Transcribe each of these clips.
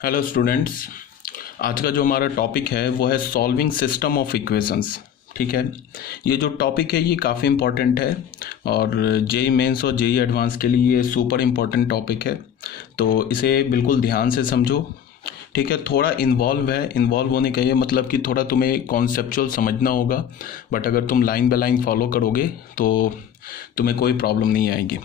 Hello students. आज का जो हमारा टॉपिक है वो है सॉल्विंग सिस्टम ऑफ इक्वेशंस। ठीक है, ये जो टॉपिक है ये काफ़ी इम्पोर्टेंट है और जेई मेंस और जेई एडवांस के लिए ये सुपर इम्पोर्टेंट टॉपिक है, तो इसे बिल्कुल ध्यान से समझो। ठीक है, थोड़ा इन्वॉल्व होने का ये मतलब कि थोड़ा तुम्हें कॉन्सेप्चुअल समझना होगा, बट अगर तुम लाइन बाय लाइन फॉलो करोगे तो तुम्हें कोई प्रॉब्लम नहीं आएगी।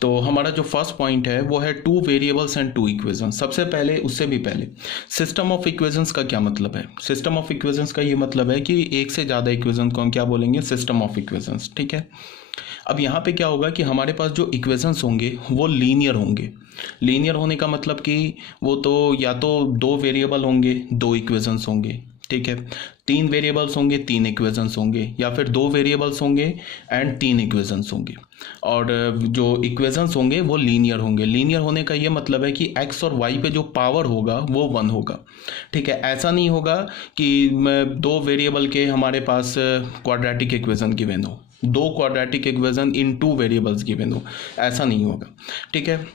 तो हमारा जो फर्स्ट पॉइंट है वो है two variables and two equations. सबसे पहले, उससे भी पहले, सिस्टम ऑफ इक्वेशंस का क्या मतलब है? सिस्टम ऑफ इक्वेशंस का ये मतलब है कि एक से ज़्यादा इक्वेशन को हम क्या बोलेंगे? System of equations. ठीक है, अब यहाँ पे क्या होगा कि हमारे पास जो इक्वेशंस होंगे वो लीनियर होंगे। लीनियर होने का मतलब कि वो तो या तो दो वेरिएबल होंगे, दो इक्वेशंस होंगे। ठीक है, तीन वेरिएबल्स होंगे, तीन इक्वेशंस होंगे, या फिर दो वेरिएबल्स होंगे एंड तीन इक्वेशंस होंगे। और जो इक्वेशंस होंगे वो लीनियर होंगे। लीनियर होने का ये मतलब है कि एक्स और वाई पे जो पावर होगा वो वन होगा। ठीक है, ऐसा नहीं होगा कि दो वेरिएबल के हमारे पास क्वाड्रेटिक इक्वेशन गिवन हो, दो quadratic equation in two variables given हो, ऐसा नहीं होगा। ठीक है,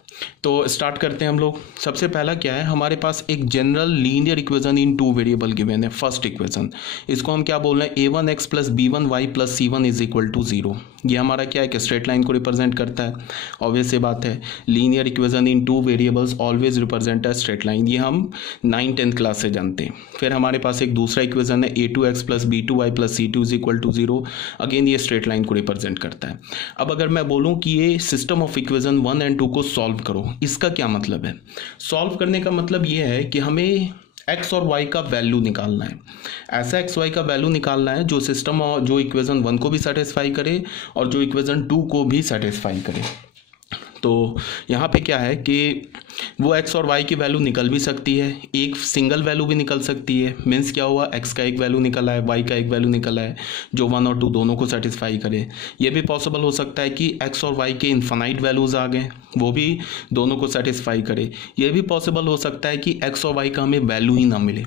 तो स्टार्ट करते हैं हम लोग। सबसे पहला क्या है, हमारे पास एक general linear equation in two variable given है, फर्स्ट इक्वेशन। इसको हम क्या बोल रहे हैं? a1 x plus b1 y plus c1 is equal to 0। ये हमारा क्या है? एक स्ट्रेट लाइन को रिप्रेजेंट करता है। ऑब्वियस सी बात है, linear equation in two variables always represent a straight line, ये हम 9th-10th क्लास से जानते हैं। फिर हमारे पास एक दूसरा इक्वेशन है a2 x plus b2 y plus c2 is equal to 0। Again ये स्ट्रेट लाइन को रिप्रेजेंट करता है। अब अगर मैं बोलूं कि ये सिस्टम ऑफ इक्वेशन 1 एंड 2 को सॉल्व करो, इसका क्या मतलब है? सॉल्व करने का मतलब ये है कि हमें एक्स और वाई का वैल्यू निकालना है। ऐसा एक्स वाई का वैल्यू निकालना है जो सिस्टम और जो इक्वेशन 1 को भी सेटिस्फाई करे और जो इक्वेशन 2 को भी सेटिस्फाई करे। तो यहाँ पे क्या है कि वो एक्स और वाई की वैल्यू निकल भी सकती है, एक सिंगल वैल्यू भी निकल सकती है। मीन्स क्या हुआ, एक्स का एक वैल्यू निकला है, वाई का एक वैल्यू निकला है जो 1 और 2 दोनों को सेटिस्फाई करे। ये भी पॉसिबल हो सकता है कि एक्स और वाई के इन्फानाइट वैल्यूज़ आ गए, वो भी दोनों को सेटिस्फाई करे। ये भी पॉसिबल हो सकता है कि एक्स और वाई का हमें वैल्यू ही ना मिले,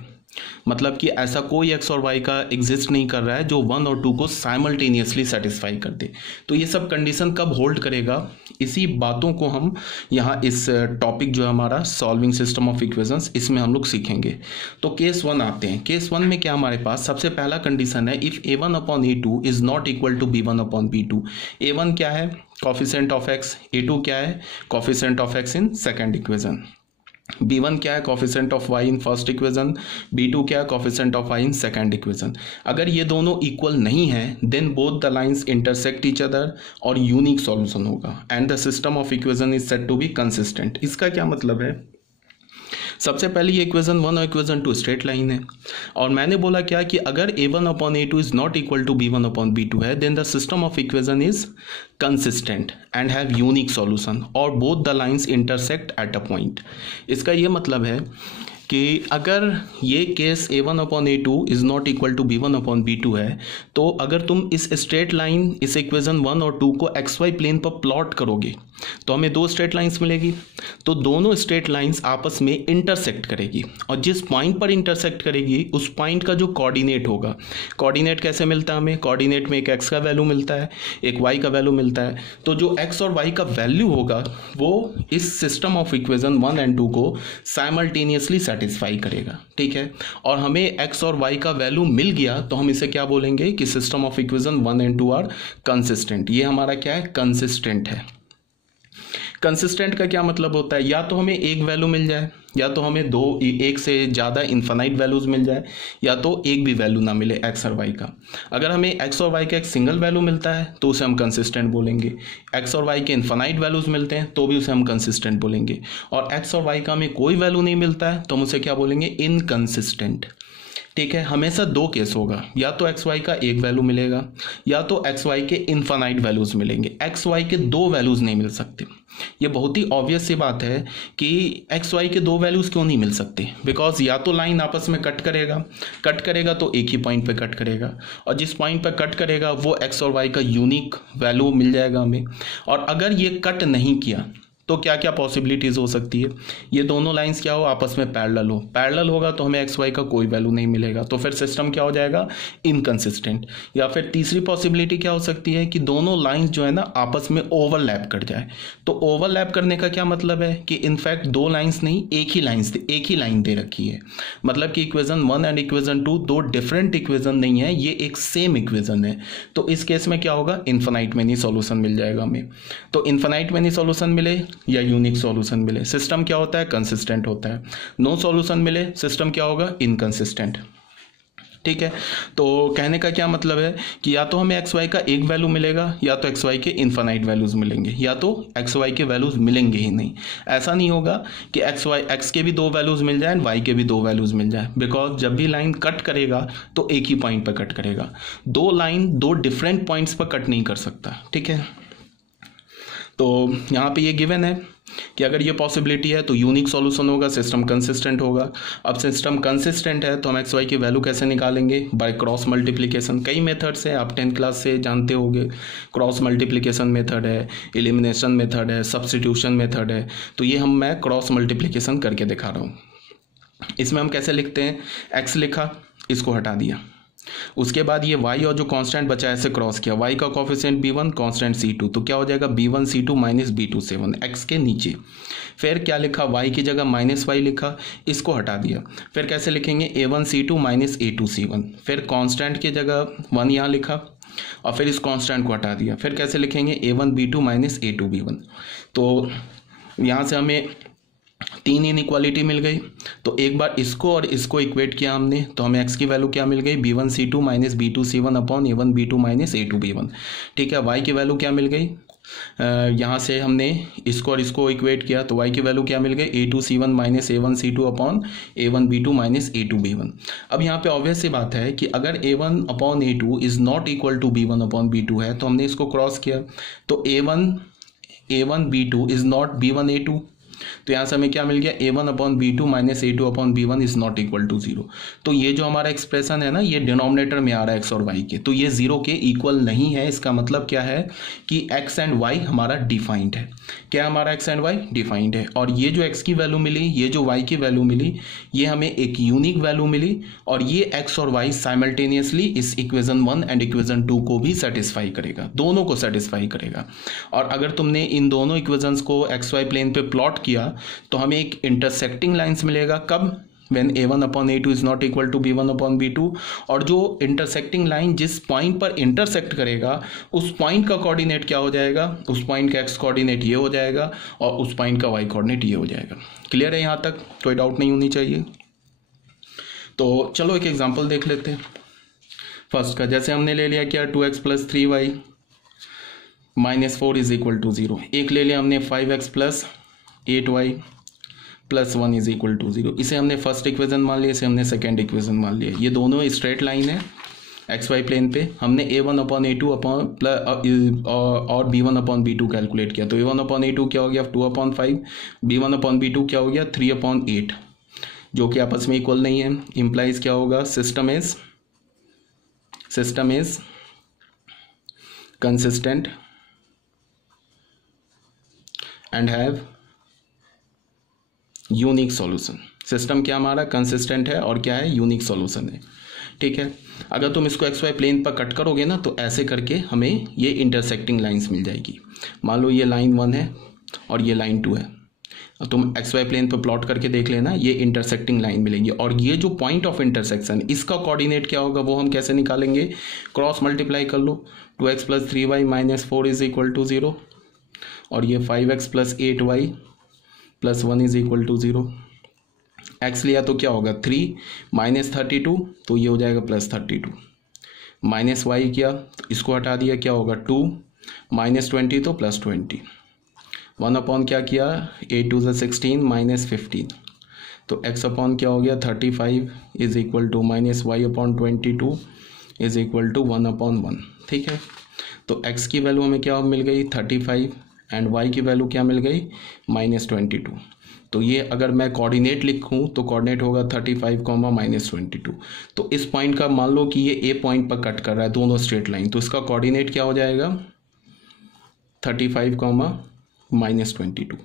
मतलब कि ऐसा कोई एक्स और वाई का एग्जिस्ट नहीं कर रहा है जो 1 और 2 को साइमल्टेनियसली सेटिस्फाई कर दे। तो ये सब कंडीशन कब होल्ड करेगा, इसी बातों को हम यहाँ इस टॉपिक जो है हमारा सॉल्विंग सिस्टम ऑफ इक्वेशंस, इसमें हम लोग सीखेंगे। तो केस 1 आते हैं। केस 1 में क्या हमारे पास सबसे पहला कंडीशन है, if a1 upon a2 is not equal to b1 upon b2। a1 क्या है? Coefficient of x। a2 क्या है? Coefficient of x in second equation. b1 क्या है? Coefficient of y in first equation. b2 क्या है? Coefficient of y in second equation. अगर ये दोनों इक्वल नहीं है then both the lines intersect each other और यूनिक सॉल्यूशन होगा and the system of equation is said to be consistent. इसका क्या मतलब है? सबसे पहले ये इक्वेशन 1 और इक्वेशन 2 स्ट्रेट लाइन है, और मैंने बोला क्या कि अगर a1 upon a2 is not equal to b1 upon b2 है then the system of equation is consistent and have unique solution और both the lines intersect at a point. इसका ये मतलब है कि अगर ये case a1 upon a2 is not equal to b1 upon b2 है, तो अगर तुम इस स्ट्रेट लाइन, इस इक्वेशन 1 और 2 को xy प्लेन पर प्लॉट करोगे तो हमें दो स्ट्रेट लाइंस मिलेगी। तो दोनों स्ट्रेट लाइंस आपस में इंटरसेक्ट करेगी, और जिस पॉइंट पर इंटरसेक्ट करेगी उस पॉइंट का जो कोऑर्डिनेट होगा, कोऑर्डिनेट कैसे मिलता है हमें? कोऑर्डिनेट में एक x का वैल्यू मिलता है, एक y का वैल्यू मिलता है। तो जो x और y का वैल्यू होगा वो इस सिस्टम ऑफ इक्वेशन 1 एंड 2 को साइमल्टेनियसली सेटिस्फाई करेगा। ठीक है, और हमें x और y का वैल्यू मिल गया तो हम इसे क्या बोलेंगे कि system of equation 1 and 2 are consistent. ये हमारा क्या है? कंसिस्टेंट है। कंसिस्टेंट का क्या मतलब होता है? या तो हमें एक वैल्यू मिल जाए, या तो हमें एक से ज़्यादा इन्फानाइट वैल्यूज़ मिल जाए, या तो एक भी वैल्यू ना मिले एक्स और वाई का। अगर हमें एक्स और वाई का एक सिंगल वैल्यू मिलता है तो उसे हम कंसिस्टेंट बोलेंगे। एक्स और वाई के इन्फानाइट वैल्यूज़ मिलते हैं तो भी उसे हम कंसिस्टेंट बोलेंगे। और एक्स और वाई का हमें कोई वैल्यू नहीं मिलता है तो हम उसे क्या बोलेंगे? इनकंसिस्टेंट। ठीक है, हमेशा दो केस होगा, या तो एक्स वाई का एक वैल्यू मिलेगा या तो एक्स वाई के इन्फानाइट वैल्यूज मिलेंगे। एक्स वाई के दो वैल्यूज नहीं मिल सकते। ये बहुत ही ऑब्वियस सी बात है कि एक्स वाई के दो वैल्यूज क्यों नहीं मिल सकते? बिकॉज या तो लाइन आपस में कट करेगा तो एक ही पॉइंट पे कट करेगा, और जिस पॉइंट पे कट करेगा वो एक्स और वाई का यूनिक वैल्यू मिल जाएगा हमें। और अगर ये कट नहीं किया तो क्या क्या पॉसिबिलिटीज़ हो सकती है, ये दोनों लाइंस क्या हो, आपस में पैरेलल हो, पैरेलल होगा तो हमें एक्स वाई का कोई वैल्यू नहीं मिलेगा, तो फिर सिस्टम क्या हो जाएगा, इनकंसिस्टेंट। या फिर तीसरी पॉसिबिलिटी क्या हो सकती है कि दोनों लाइंस जो है ना आपस में ओवरलैप कर जाए। तो ओवरलैप करने का क्या मतलब है कि इनफैक्ट दो लाइंस नहीं, एक ही लाइन दे रखी है, मतलब कि इक्वेशन 1 एंड इक्वेशन 2 दो डिफरेंट इक्वेशन नहीं है, ये एक सेम इक्वेशन है। तो इस केस में क्या होगा, इन्फिनाइट मैनी सॉल्यूशन मिल जाएगा हमें। तो इन्फिनाइट मैनी सॉल्यूशन मिले या यूनिक सॉल्यूशन मिले, सिस्टम क्या होता है, कंसिस्टेंट होता है। नो सॉल्यूशन मिले, सिस्टम क्या होगा, इनकंसिस्टेंट। ठीक है, तो कहने का क्या मतलब है कि या तो हमें एक्स वाई का एक वैल्यू मिलेगा या तो एक्स वाई के इन्फिनाइट वैल्यूज मिलेंगे, या तो एक्स वाई के वैल्यूज मिलेंगे ही नहीं। ऐसा नहीं होगा कि एक्स के भी दो वैल्यूज मिल जाए, वाई के भी दो वैल्यूज मिल जाए, बिकॉज जब भी लाइन कट करेगा तो एक ही पॉइंट पर कट करेगा, दो लाइन दो डिफरेंट पॉइंट्स पर कट नहीं कर सकता। ठीक है, तो यहाँ पे ये गिवन है कि अगर ये पॉसिबिलिटी है तो यूनिक सॉल्यूशन होगा, सिस्टम कंसिस्टेंट होगा। अब सिस्टम कंसिस्टेंट है तो हम एक्स वाई की वैल्यू कैसे निकालेंगे, बाय क्रॉस मल्टीप्लिकेशन। कई मेथड्स है, आप 10th क्लास से जानते होंगे, क्रॉस मल्टीप्लिकेशन मेथड है, एलिमिनेशन मेथड है, सब्स्टिट्यूशन मेथड है। तो ये मैं क्रॉस मल्टीप्लिकेशन करके दिखा रहा हूँ। इसमें हम कैसे लिखते हैं, एक्स लिखा, इसको हटा दिया, उसके बाद ये y और जो कांस्टेंट बचा है ऐसे क्रॉस किया, y का कोफिशिएंट b1, कांस्टेंट c2, तो क्या हो जाएगा b1 c2 minus b2 c1 x के नीचे। फिर क्या लिखा, y की जगह माइनस y लिखा, इसको हटा दिया। फिर कैसे लिखेंगे, a1 c2 minus a2 c1, फिर कांस्टेंट की जगह 1 यहाँ लिखा और फिर इस कांस्टेंट को हटा दिया। फिर कैसे लिखेंगे, a1 b2 minus a2 b1। तो यहाँ से हमें तीन इनइक्वालिटी मिल गई। तो एक बार इसको और इसको इक्वेट किया हमने, तो हमें x की वैल्यू क्या मिल गई, b1 c2 minus b2 c1 upon a1 b2 minus a2 b1। ठीक है, y की वैल्यू क्या मिल गई, यहाँ से हमने इसको और इसको इक्वेट किया तो y की वैल्यू क्या मिल गई, a2 c1 minus a1 c2 upon a1 b2 minus a2 b1। अब यहाँ पे ऑब्वियस सी बात है कि अगर a1 upon a2 is not equal to b1 upon b2 है, तो हमने इसको क्रॉस किया, तो a1 b2 is not b1 a2, तो यहाँ से हमें क्या मिल गया, a1 upon b2 minus a2 upon b1 is not equal to 0। तो ये जो हमारा एक्सप्रेशन है ना, ये डिनोमिनेटर में आ रहा है x और y के, तो ये 0 के इक्वल नहीं है। इसका मतलब क्या है कि x एंड y हमारा डिफाइंड है। क्या हमारा x एंड y डिफाइंड है, और ये जो x की वैल्यू मिली, ये जो y की वैल्यू मिली, ये हमें एक यूनिक वैल्यू मिली, और ये x और y साइमल्टेनियसली इस इक्वेशन 1 एंड इक्वेशन 2 को भी सेटिस्फाई करेगा, दोनों को सेटिस्फाई करेगा। और अगर तुमने इन दोनों इक्वेशंस को xy प्लेन पे प्लॉट किया तो हमें एक इंटरसेक्टिंग लाइंस मिलेगा, कब, when a1 upon a2 is not equal to b1 upon b2। और जो इंटरसेक्टिंग लाइन जिस पॉइंट पर इंटरसेक्ट करेगा उस पॉइंट का कोऑर्डिनेट क्या हो जाएगा, उस पॉइंट का x कोऑर्डिनेट ये हो जाएगा और उस पॉइंट का y कोऑर्डिनेट ये हो जाएगा। क्लियर है, यहाँ तक कोई डाउट नहीं होनी चाहिए। तो चलो एक एग्जांपल देख लेते हैं फर्स्ट का। जैसे हमने ले लिया क्या, 2x plus 3y minus 4 is equal to 0। एक ले लिया हमने 5x plus 8y plus 1 is equal to 0। इसे हमने फर्स्ट इक्वेशन मान लिया, इसे हमने सेकेंड इक्वेशन मान लिया। ये दोनों स्ट्रेट लाइन है एक्स वाई प्लेन पे। हमने a1 अपॉन a2 अपॉन और b1 अपॉन b2 कैलकुलेट किया, तो a1 अपॉन a2 क्या हो गया 2 अपॉन 5, b1 अपॉन b2 क्या हो गया 3 अपॉन 8, जो कि आपस में इक्वल नहीं है। इम्प्लाइज क्या होगा, system is consistent and have unique solution. System क्या हमारा कंसिस्टेंट है और क्या है, यूनिक सॉल्यूशन है। ठीक है, अगर तुम इसको एक्स वाई प्लेन पर कट करोगे ना तो ऐसे करके हमें ये इंटरसेक्टिंग लाइंस मिल जाएगी। मान लो ये लाइन 1 है और ये लाइन 2 है, तुम एक्स वाई प्लेन पर प्लॉट करके देख लेना, ये इंटरसेक्टिंग लाइन मिलेंगी। और ये जो पॉइंट ऑफ इंटरसेक्शन, इसका कोऑर्डिनेट क्या होगा वो हम कैसे निकालेंगे, क्रॉस मल्टीप्लाई कर लो। 2x plus 3y minus 4 is equal to 0, और ये 5x plus 8y plus 1 is equal to 0। x लिया तो क्या होगा 3 माइनस 32, तो ये हो जाएगा प्लस 32। माइनस y किया तो इसको हटा दिया, क्या होगा 2 माइनस 20 तो प्लस 20। 1 अपॉन क्या किया 8 टू 16 माइनस 15, तो x अपॉन क्या हो गया 35 is equal to minus y upon 22 is equal to 1 upon 1। ठीक है, तो x की वैल्यू हमें क्या मिल गई 35 एंड y की वैल्यू क्या मिल गई माइनस 22। तो ये अगर मैं कोऑर्डिनेट लिखूं तो कोऑर्डिनेट होगा 35 कॉमा माइनस 22। तो इस पॉइंट का मान लो कि ये ए पॉइंट पर कट कर रहा है दोनों स्ट्रेट लाइन, तो इसका कोऑर्डिनेट क्या हो जाएगा 35 कॉमा -22।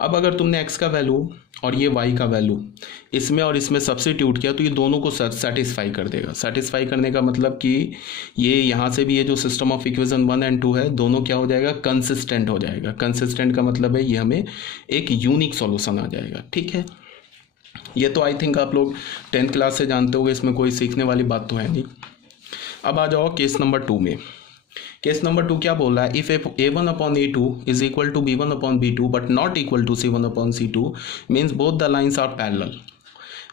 अब अगर तुमने x का वैल्यू और ये y का वैल्यू इसमें और इसमें सब्स्टिट्यूट किया तो ये दोनों को सेटिस्फाई कर देगा। सेटिस्फाई करने का मतलब कि ये यहाँ से भी ये जो सिस्टम ऑफ इक्वेशन 1 और 2 है दोनों क्या हो जाएगा, कंसिस्टेंट हो जाएगा। कंसिस्टेंट का मतलब है ये हमें एक यूनिक सॉल्यूशन आ जाएगा। ठीक है, ये तो आई थिंक आप लोग 10th क्लास से जानते होंगे, इसमें कोई सीखने वाली बात तो है नहीं। अब आ जाओ केस नंबर 2 में। केस नंबर 2 क्या बोल रहा है, if a1/a2 is equal to b1/b2 but not equal to c1/c2 means both the lines are parallel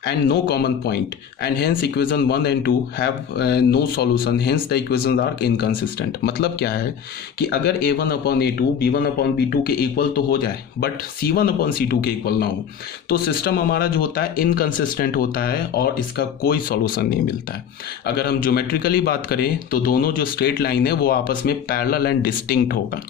and no common point and hence equation 1 and 2 have no solution, hence the equations are inconsistent। मतलब क्या है कि अगर a1/a2 b1/b2 के equal तो हो जाए but c1/c2 के इक्वल ना हो तो सिस्टम हमारा जो होता है इनकंसिस्टेंट होता है और इसका कोई सॉल्यूशन नहीं मिलता है। अगर हम ज्योमेट्रिकली बात करें तो दोनों जो स्ट्रेट लाइन है वो आपस में पैरेलल एंड डिस्टिंक्ट होगा।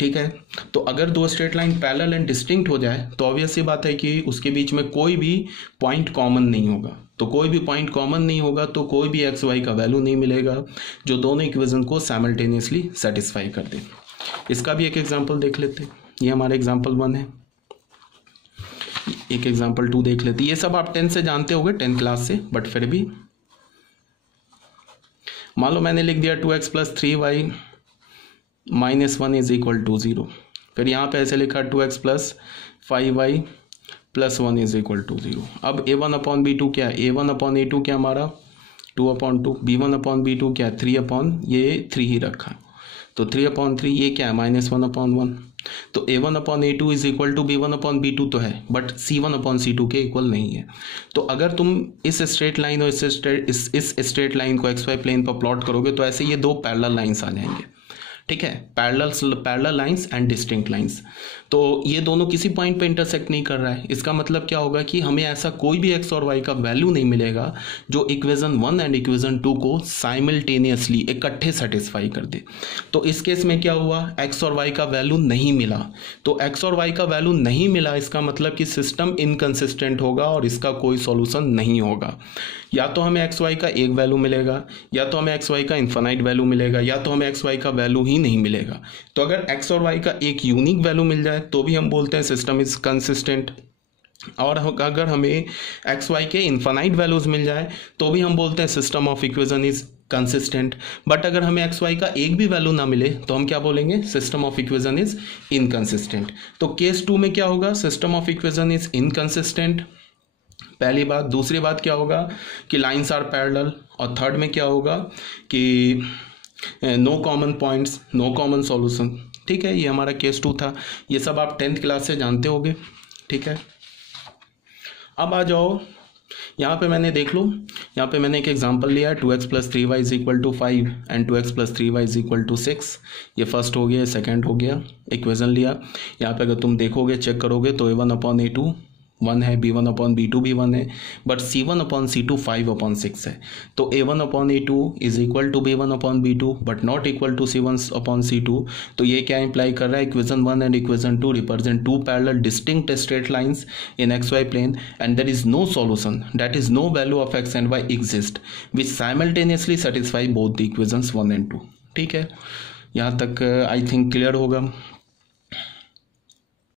ठीक है, तो अगर दो straight line parallel and distinct हो जाए तो ऑब्वियस सी बात है कि उसके बीच में कोई भी पॉइंट कॉमन नहीं होगा। तो कोई भी पॉइंट कॉमन नहीं होगा तो कोई भी एक्स वाई का वैल्यू नहीं मिलेगा जो दोनों इक्वेशन को साइमल्टेनियसली सेटिस्फाई कर दे। इसका भी एक एग्जांपल देख लेते हैं। ये हमारा एग्जांपल 1 है, एक एग्जांपल 2 देख लेते हैं। ये सब आप 10 से जानते होंगे, 10th क्लास से, बट फिर भी मान लो मैंने लिख दिया 2x + 3y -1 is equal to 0। फिर यहाँ पे ऐसे लिखा 2x + 5y + 1 is equal to 0। अब a1/b2 क्या है, a1/a2 क्या हमारा 2/2, b1/b2 क्या 3 ही रखा तो 3/3, ये क्या है -1/1। तो a1/a2 is equal to b1/b2 तो है बट c1/c2 के इक्वल नहीं है। तो अगर तुम इस स्ट्रेट लाइन और इस स्ट्रेट लाइन को xy प्लेन पर प्लॉट करोगे तो ऐसे ये दो पैरेलल लाइंस आ जाएंगे। ठीक है, parallel lines and distinct lines. तो ये दोनों किसी पॉइंट पे इंटरसेक्ट नहीं कर रहा है। इसका मतलब क्या होगा कि हमें ऐसा कोई भी x और y का वैल्यू नहीं मिलेगा जो इक्वेशन 1 एंड इक्वेशन 2 को साइमल्टेनियसली इकट्ठे सेटिस्फाई कर दे। तो इस केस में क्या हुआ, x और y का वैल्यू नहीं मिला। तो x और y का वैल्यू नहीं मिला, इसका मतलब कि सिस्टम इनकंसिस्टेंट होगा और इसका कोई सॉल्यूशन नहीं होगा। या तो हमें एक्स वाई का एक वैल्यू मिलेगा, या तो हमें एक्स वाई का इन्फिनाइट वैल्यू मिलेगा, या तो हमें एक्स वाई का वैल्यू ही नहीं मिलेगा। तो अगर एक्स और वाई का एक यूनिक वैल्यू मिल जाए तो भी हम बोलते हैं सिस्टम इज कंसिस्टेंट, और अगर हमें एक्स वाई के इन्फिनाइट वैल्यूज मिल जाए तो भी हम बोलते हैं system of equation is consistent. But अगर हमें एक्स वाई का एक भी वैल्यू ना मिले तो हम क्या बोलेंगे, system of equation is inconsistent. तो केस 2 में क्या होगा, system of equation is inconsistent, पहली बात। दूसरी बात क्या होगा कि लाइंस आर पैरेलल, और थर्ड में क्या होगा कि no common points, no common solution. ठीक है, ये हमारा केस 2 था। ये सब आप 10th क्लास से जानते होंगे। ठीक है, अब आ जाओ यहाँ पे मैंने देख लो, यहाँ पे मैंने एक एग्जांपल लिया है 2x + 3y = 5 and 2x + 3y = 6। ये फर्स्ट हो गया, सेकंड हो गया, इक्वेशन लिया। यहाँ पे अगर तुम देखोगे, चेक करोगे तो a1/a2 1 है, b1/b2 भी 1 है, बट c1/c2 5/6 है। तो a1/a2 is equal to b1/b2 but not equal to c1/c2। तो ये क्या इंप्लाई कर रहा है, equation 1 and equation 2 represent two parallel distinct straight lines in xy plane and there is no solution, that is no value of x and y exist which simultaneously satisfy both the equations 1 and 2। ठीक है, यहाँ तक I think clear होगा।